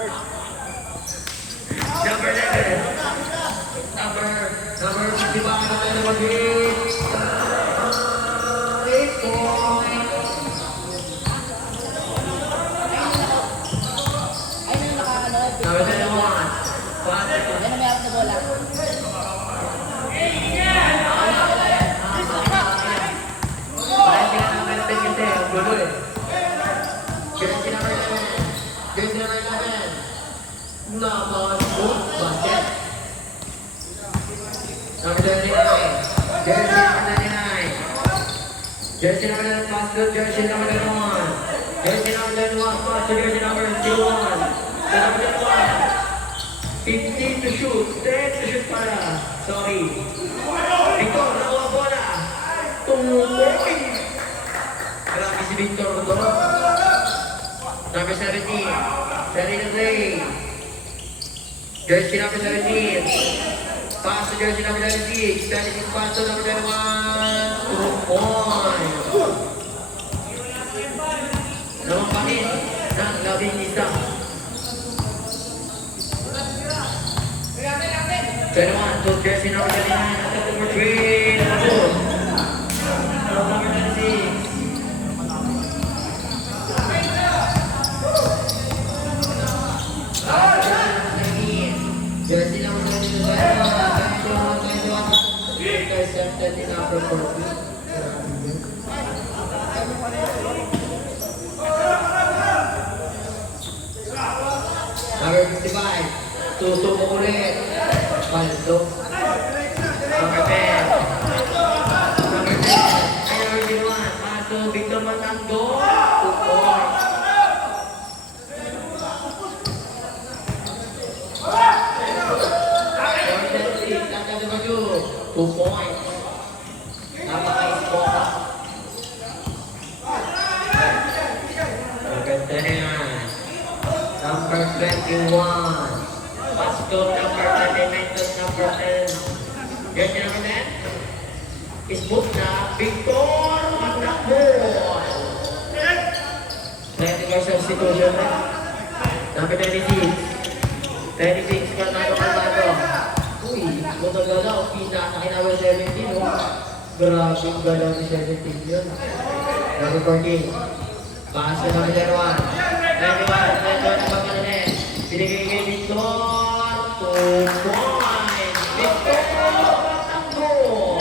Number 11. Number 55. Number 8 point. Number 21. Yan ang may harap na bola. Jersey number 9, pass to jersey number 1. Jersey number 1, pass to jersey number 01. So number 1. 15 to shoot, 10 to shoot para. Sorry. Victor, nakuha bola. 2 point. Grabe si Victor to. Number 17. Serena Ray. Jersey number 17. Pass to jersey number 96. 96 pass to number 21. 2 point. Nawang panin ng 11. 21 to jersey number 39. Attack number 3. Number 96. Jersey number 22. Intercepted in upper court. Number 55. Susubok ulit. Paldo. Number 10. Number 10. Ay, number 01. Paso, Victor Matango. 2 points. Number 2 points. Napaka-spot. Maganda na yan. Number 21. Pastor number 39 to number 10. Jersey number 10. Isbuk na Victor Matanggol. 21 substitution na. Number 26. 26 Fernando Calvado. Uy, galaw-galaw. Pinaka-kinawal 17. Oh. Grabe yung galaw ni 17 yun. Number 14. Pass na number 01. 91 na pagkalanin. Binigay kay Victor. 2 points. Victor Matanggol.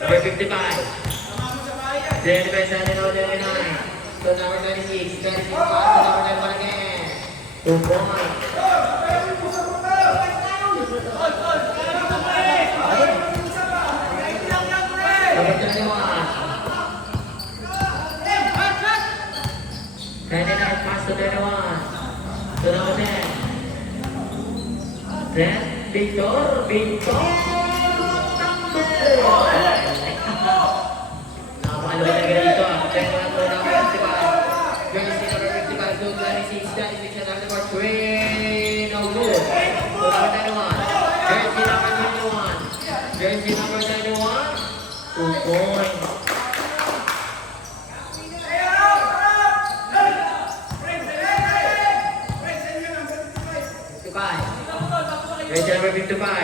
Number 55. Then defense natin number 29. So number 26. 26 pass to number 91 again. 2 points. Number 21. 99 pass to 21. So number 10. Then Victor Matanggol. Napakalaban na gano'n dito. 10 to number 55. Jersey number 55 to 26. 26 na number 3. No good. So number 91. Jersey number 21. Jersey number 91. 2 points. Jersey number 55.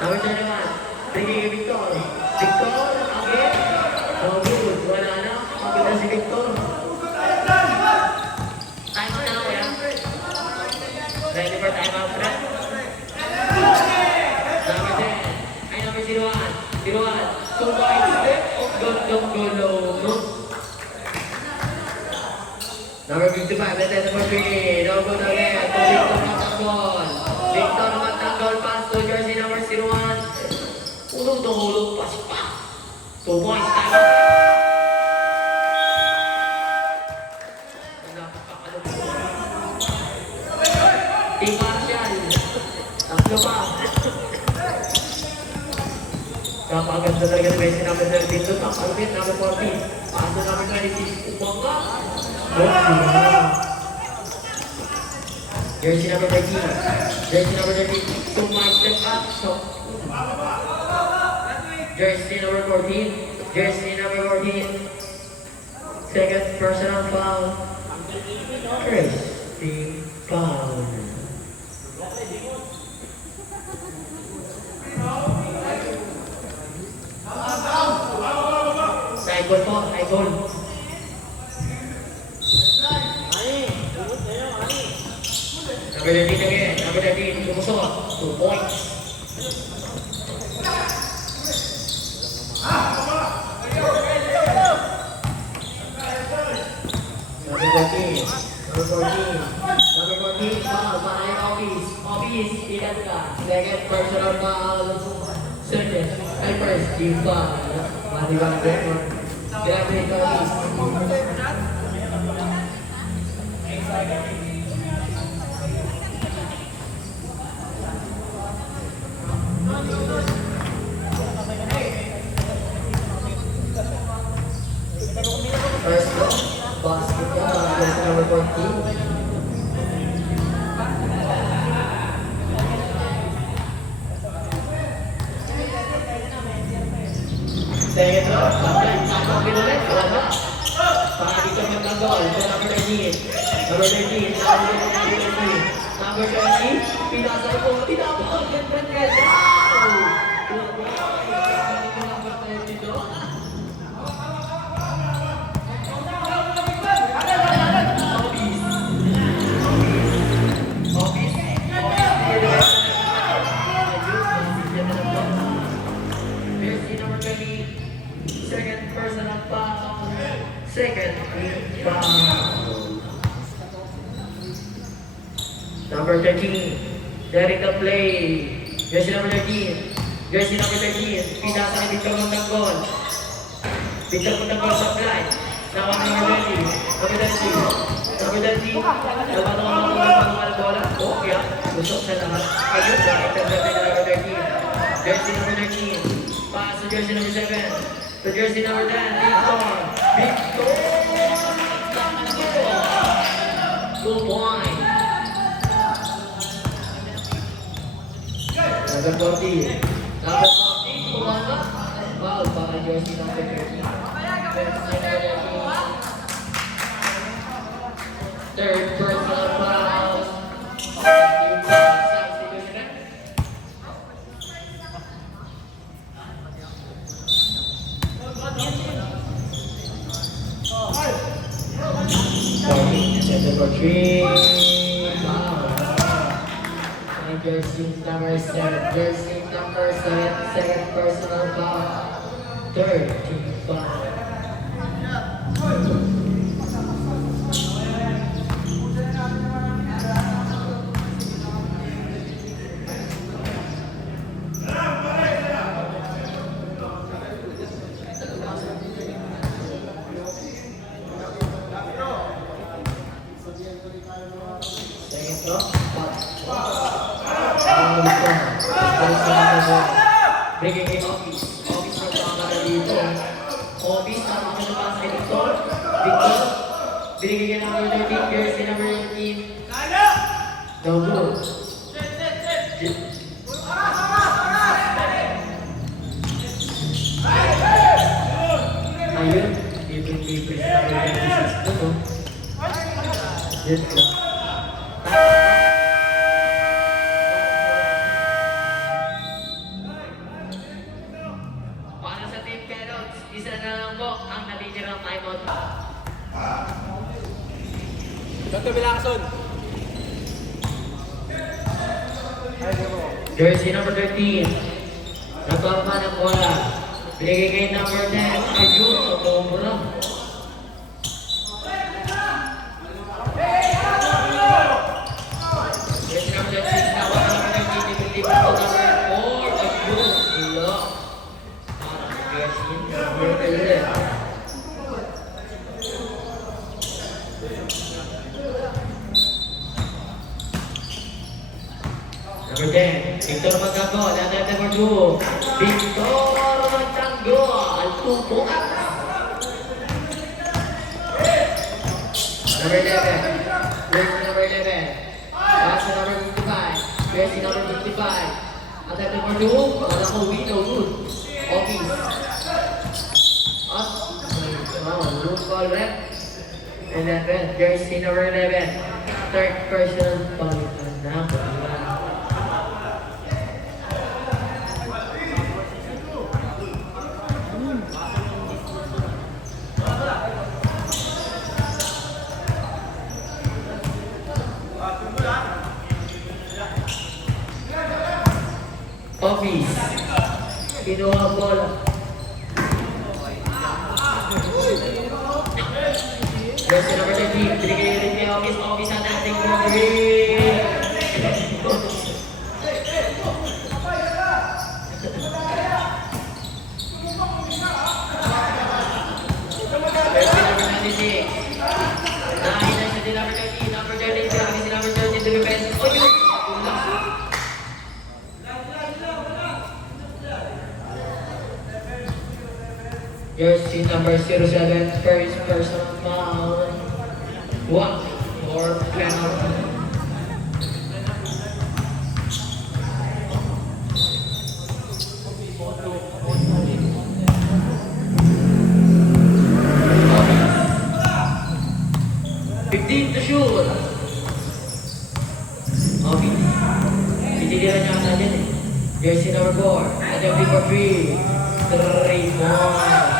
Number 21. Bigay kay Victor. Victor, again. No good. Wala na. Maganda si Victor. Time out na ako yan. Ready for time out na? Number 10. Ay, number 01. 01. 2 points. Go. Number 55. That's it. Number 3. No good again. To Victor Matanggol. Victor Matanggol pass to jersey number 01. Ulog pass pa. 2 points. Time out. Team Marshall. Tatlo pa. Napakaganda talaga ng Messi number 13 doon. Napakaganda number 14. Paso number 26. Umangka. Jersey number 13. Jersey number 13. So might step up. So. Jersey number 14. Jersey number 14. Second personal foul. Christy foul. Side ball po, side ball. Number 13 again, number 13, sumusok, 2 points. Number 14, number 14, foul, para Office, Office, ilan ka? Second personal foul, second, ay first, team foul. Mati ba na record? Grabe ito, Office. First go, basket ka, jersey number 14. Second go, sakto pinulit, wala na. Para dito magtanggol, ito number 13. Number 13, number 20, pinasa ko, tinapos, ganda ganda. Number 30 do. Second personal foul. Second foul. Number 13. Derek the play. Jersey number 13. Jersey number 13. Pinasa ni Victor Montanggol. Victor Montanggol sa fly. Now number 20. Number 20. Number 20. Nabatong ang bola. Okay ah. Busok sa lahat. Ayun. Intercept na number 13. Jersey number 13. Pass to jersey number 7. To jersey number 10, Victor! Victor! 2 points. Number 40. Number 40, kumanga. Foul para jersey number 13. Third personal foul. Number 3, foul. Jersey number 7, jersey number 7, second personal foul. Third team foul. Bigay kay Office. Office na tama na dito. Office, tama ka na pass kay Victor. Victor, binigay kay number 13, jersey number 18. Go, go. Ayun, ibig sa number 26 to, no? Yes, no? Isa na lang po ang natitirang timeout. Dr. Bilakason. Jersey number 13. Natorma ng bola. Binigay kay number 10. Ayun, totoo mo lang. Jersey number 13. Nawa na number 13. Nilipat ko number 4. Ayun, lock. Jersey number 11. Number 10, Victor Magtanggol. Number 2, Victor Magtanggol. 2 points. Number 11, number 11. Pass Pass to number 55. Jersey number 55. Attempt number 2. Wala ko, we no good. Office. Up. Loose ball rep. 11. Jersey number 11. Third person. Palitan na. Office. Kinuha ang bola. Jersey number 13. Binigay rin kay Office. Office ang dating referee. Jersey number 96. Nakakita siya din number 13. Number 13. Grabe si number 13 to defense. Oh, yun! Jersey number 07, first person foul. 1 more penalty. Fifteen to shoot. Okay. Titiliran niya ata din eh. Jersey number 4, attempting for 3. 3 more.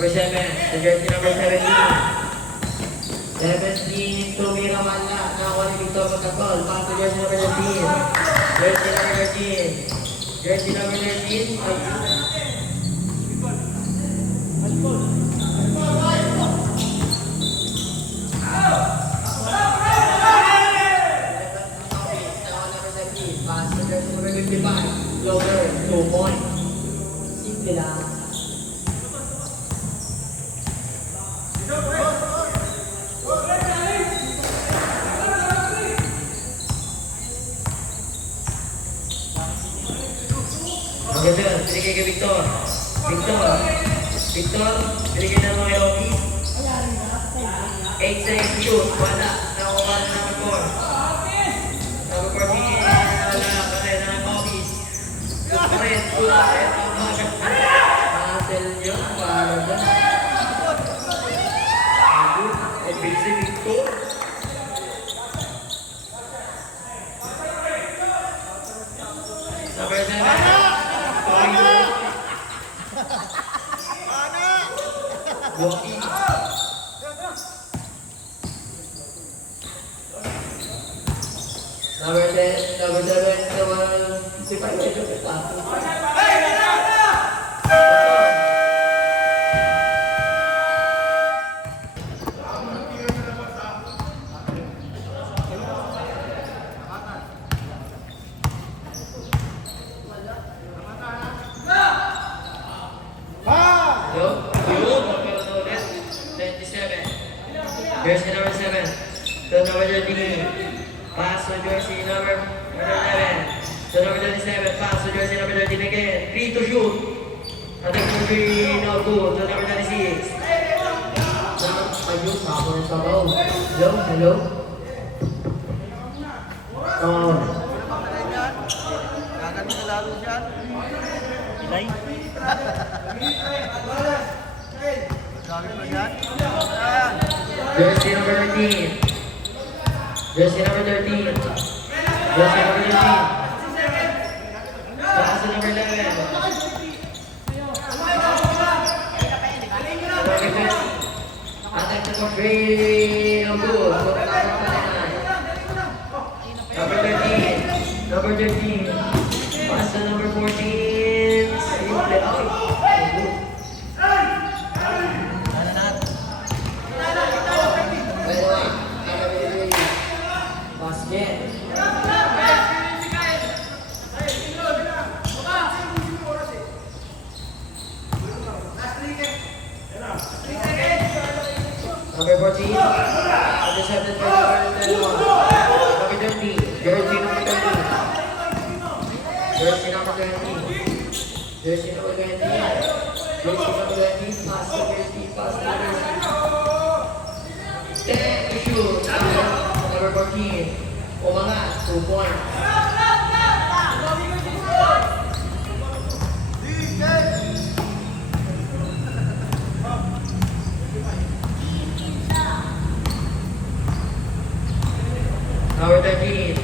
Number 7, the jersey number 17. 17, tumira man na. Nakakuha ni Victor Magkakol. Pass to jersey number 13. Jersey number 13. Jersey number 13. Pass to jersey number 55. Lower, 2 points. Simple lang. Maganda, binigay kay Victor. Victor, binigay naman kay Office. 8 seconds to shoot. Wala. Nakuha na number 4. Number 14. Wala. Patay na ng Office. Shoot pa rin. Hassle niyo. Para dyan. Office si Victor. Number 7. Walking. Number 10, number 7, number 55, Jersey number 7, to number 13, pass to jersey number 11, to number 37, pass to jersey number 13 again, 3 to shoot, attack number 3, no good, to number 36. Ayun, ako ng sabaw. Hello? Gagano na lalo dyan. Ilay. Gamit mo yan. Jersey number 13. Jersey number 13. Jersey number 13. Pass to number 11. Attack number 3. No good. Number 13. Number 13. Pass to number 14. Simple. Okay. Basket. Number 14. Intercepted by number 13. Jersey number 13. Jersey number 20. Jersey number 20. Jersey number 20. Pass to Jersey 14. Umangat, 2 points. Number 13.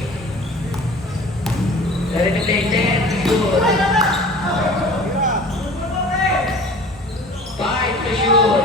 Ready to play 10 to shoot. 5 to shoot.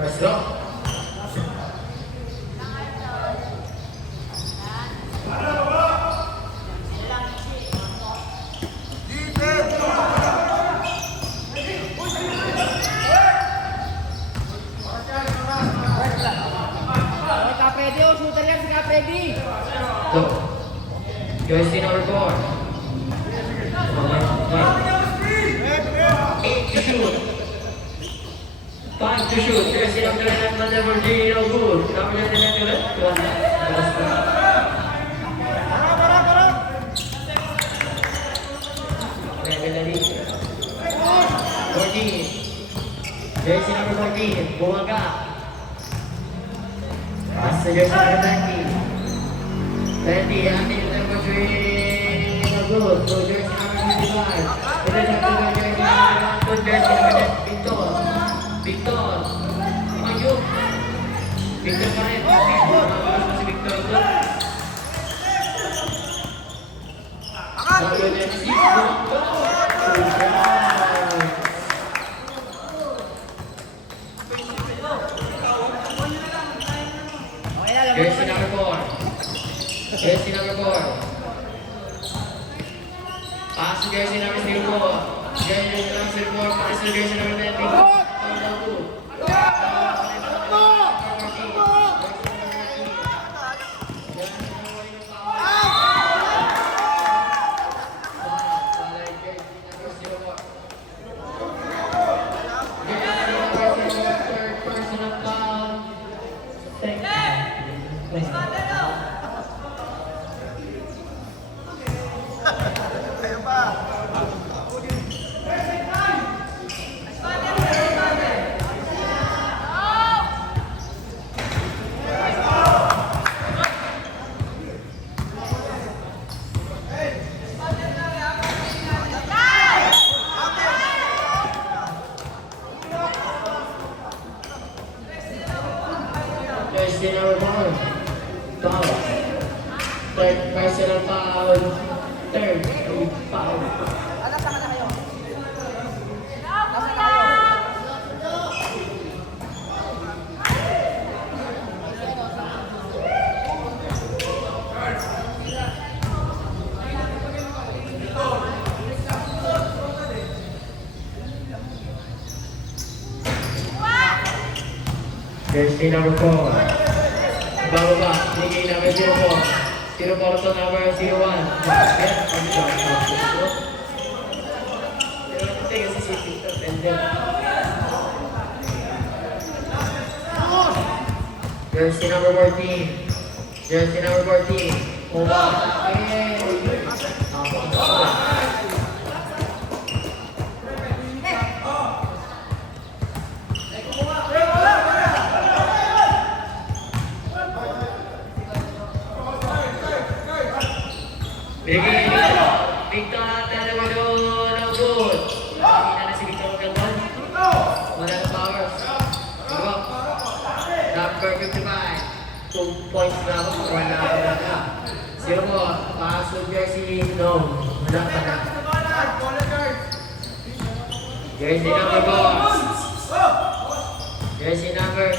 First draw. Okay, Kapredi, oh, shooter yan si Kapredi. Go. Jersey number 4. 8 to shoot. 5 to shoot. Jersey number 11, number 3, no good. Number 11, ulit. 1. Jersey number 14, bumaga. Pass to jersey number 20. 20, atin number 3, no good. So jersey number 25. Ito sa to jersey number 1, jersey number 10, Victor. Victor. Ayun. Victor pa rin. Pass mo si Victor ito. Number 26, Victor. Jersey number 4. Jersey number 4. Pass to jersey number 04. Jersey number 04. Pass to jersey number 10. Jersey number 1. Foul. Third personal foul. Third foul. Nasaan na kayo? Nasaan na kayo? Jersey number 4. Bababa. Bigay number 04. 04 to number 01. Basket. Ang shot. Ito yung si Victor. And then. Jersey number 14. Jersey number 14. Bigay Victor Talavado ng good. Hindi na si Victor Magandon. Wala na powers. Diba? Number 55. 2 points na ako. Wala na. 0 po. Pass to jersey. No. Wala pa na. Jersey number 4. Jersey number.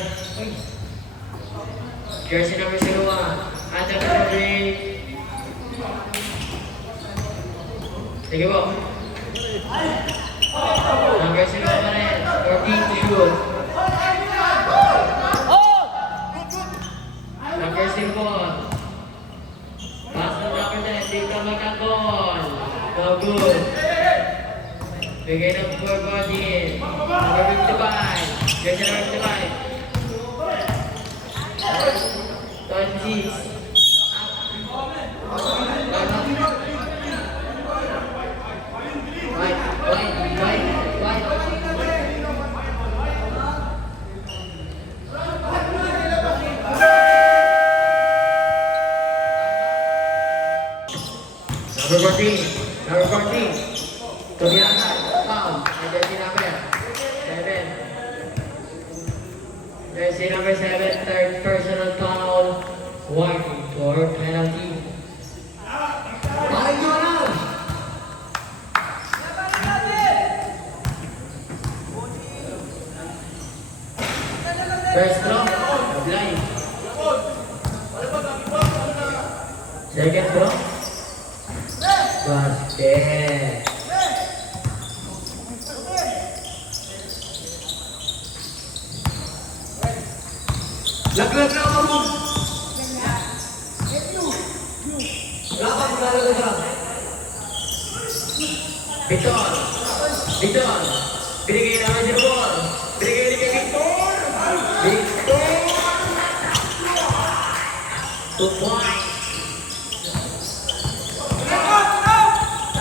Jersey number 01. Under number 3. Sige po. Number 0 pa rin. 14 to shoot. Number 5. Pass ng number 10. Dito magkakon. No good. Bigay ng 4 body. Number 55. Jersey number 55. 26. Number 14. Number 14. Tumiyakan. Foul. Jersey number 7. Jersey number 7. Third personal foul. Warning for penalty. Balik nyo na! First throw. Blind. Second throw. Basket. Laglag na ako mo. Laban ka lang ito. Biton. Biton. Binigay naman si Ball. Binigay ni Victor. Victor. 2 points.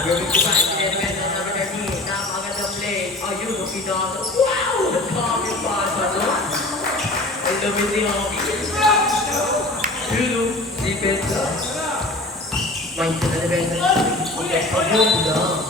Number 55, Edwin, number 13, napakagandang play. Ayun, nakita ko. Wow! Nagkakit pa sa doon. Ang dami ni Hockey. Yun, defense. Mindset na defense. Ayun, lang.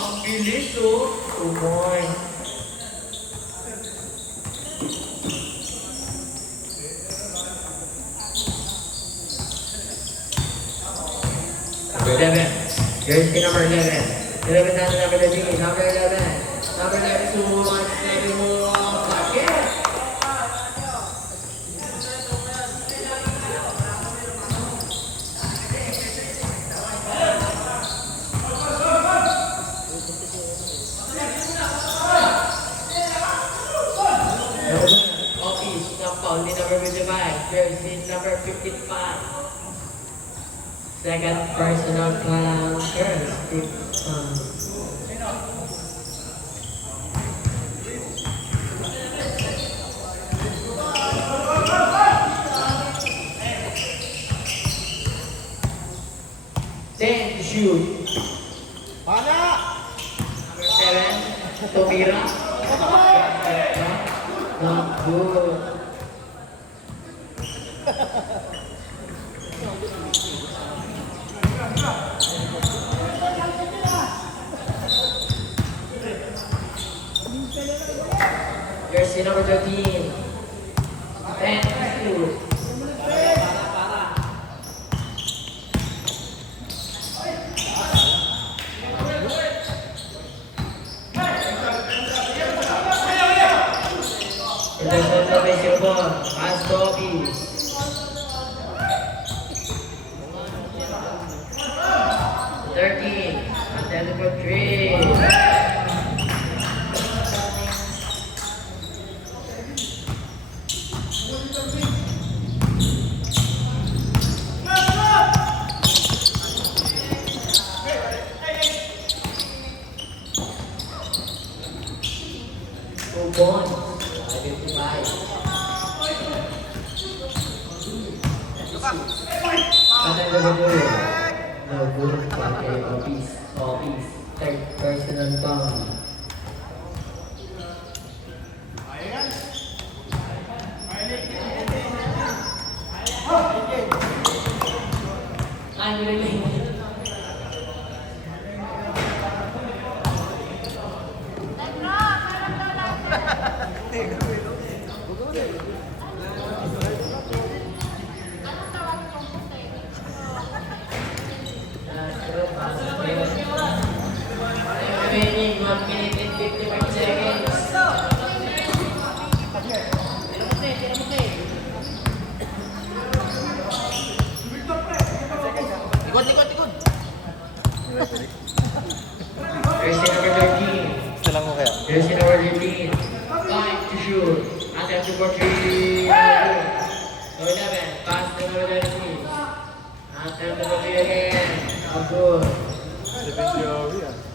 Ang bilis, oh. 2 points. Number 11. Jersey number 11. 11 na number 13. Number 11. Number 11 sumuhan sa mo basket. Office ng foul ni number 55. Jersey number 55. Second personal foul. Then to shoot. Pana! Number 7, Tomira. Not good. Jersey number 13. And shoot. Pass to Office. 13. Attended for 3. Points. 55. Attended for 2. No good. Okay, Office. Office. Third personal foul. Ano na lang. Good. Si Ben Joey ah.